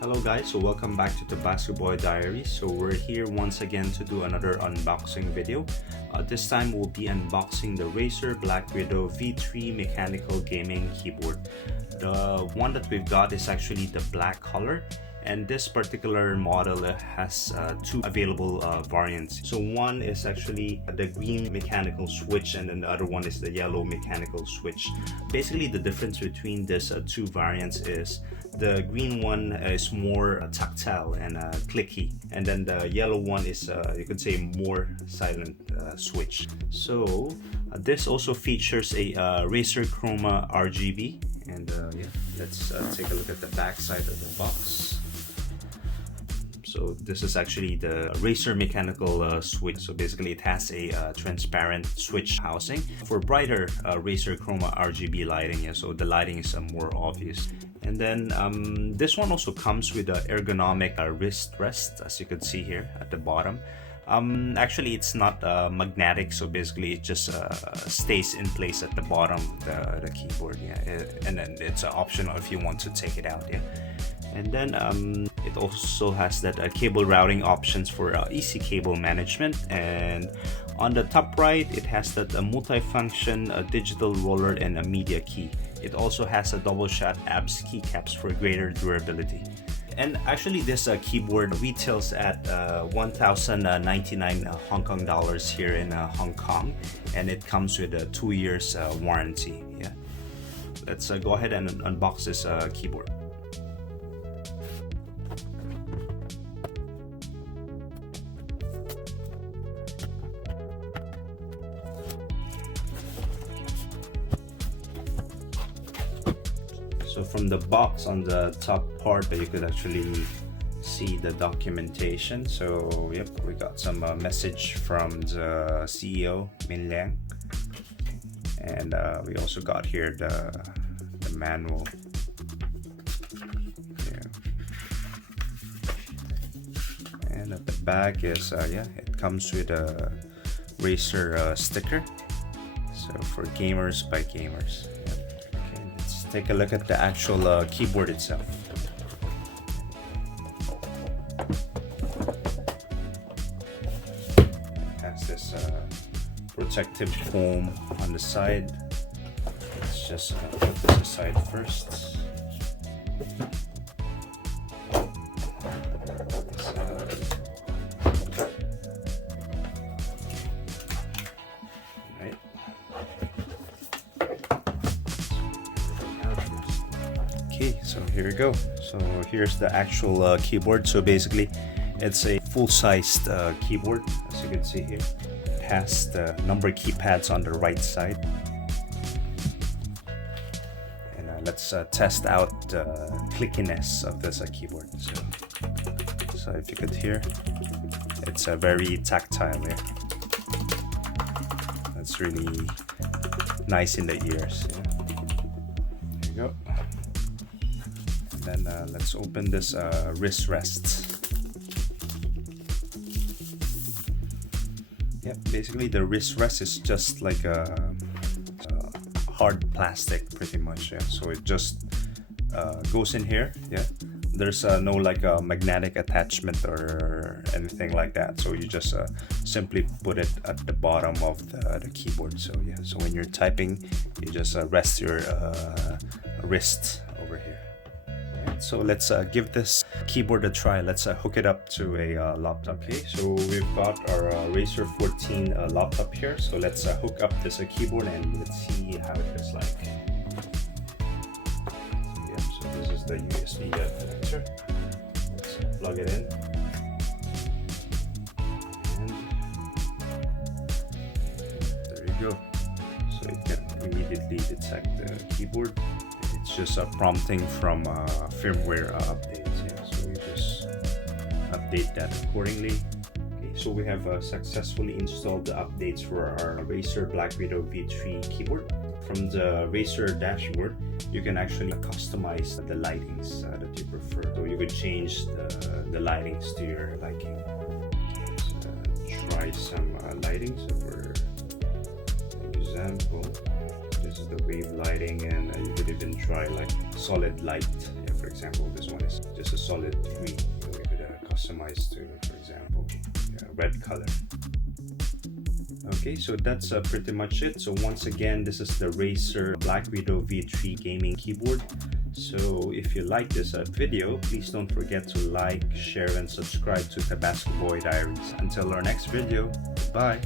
Hello guys, so welcome back to Tabascoboy Diaries. So we're here once again to do another unboxing video. This time we'll be unboxing the Razer Black Widow V3 mechanical gaming keyboard. The one that we've got is actually the black color, and this particular model has two available variants. So one is actually the green mechanical switch, and then the other one is the yellow mechanical switch. Basically the difference between these two variants is the green one is more tactile and clicky, and then the yellow one is you could say more silent switch. So this also features a Razer Chroma RGB, and yeah, let's take a look at the back side of the box. So this is actually the Razer mechanical switch. So basically it has a transparent switch housing for brighter Razer Chroma RGB lighting. Yeah, so the lighting is more obvious. And then this one also comes with an ergonomic wrist rest, as you can see here at the bottom. Actually it's not magnetic, so basically it just stays in place at the bottom of the keyboard. Yeah, and then it's optional if you want to take it out. Yeah. And then it also has that cable routing options for easy cable management, and on the top right it has that multi-function digital roller and a media key. It also has a double shot ABS keycaps for greater durability. And actually this keyboard retails at 1,099 Hong Kong dollars here in Hong Kong, and it comes with a 2 years warranty. Yeah, let's go ahead and unbox this keyboard. So from the box on the top part, you could actually see the documentation. So yep, we got some message from the CEO, Min Liang. And we also got here the manual. Yeah. And at the back is, yeah, it comes with a Razer sticker. So for gamers by gamers. Take a look at the actual keyboard itself. It has this protective foam on the side. Let's just put this aside first. Okay, so here we go. So here's the actual keyboard. So basically it's a full-sized keyboard, as you can see here. It has the number keypads on the right side. And let's test out the clickiness of this keyboard. So if you could hear, it's very tactile here. That's really nice in the ears. Yeah. There you go. Then let's open this wrist rest. Yeah, basically the wrist rest is just like a hard plastic, pretty much. Yeah, so it just goes in here. Yeah, there's no like a magnetic attachment or anything like that. So you just simply put it at the bottom of the keyboard. So yeah, so when you're typing, you just rest your wrist over here. So let's give this keyboard a try. Let's hook it up to a laptop. Okay, so we've got our Razer 14 laptop here. So let's hook up this keyboard and let's see how it is like. So, yeah, so this is the USB connector. Let's plug it in. And there you go. So it can immediately detect the keyboard. It's just a prompting from firmware updates. Yeah, so we just update that accordingly. Okay, so we have successfully installed the updates for our Razer Black Widow V3 keyboard. From the Razer dashboard, you can actually customize the lightings that you prefer. So you could change the lightings to your liking. Let's try some lightings. So for example, this is the wave lighting, and you could even try like solid light. Yeah, for example, this one is just a solid green. We could customize to, for example, red color. Okay, so that's pretty much it. So once again, this is the Razer Black Widow V3 gaming keyboard. So if you like this video, please don't forget to like, share, and subscribe to Tabascoboy Diaries. Until our next video, bye!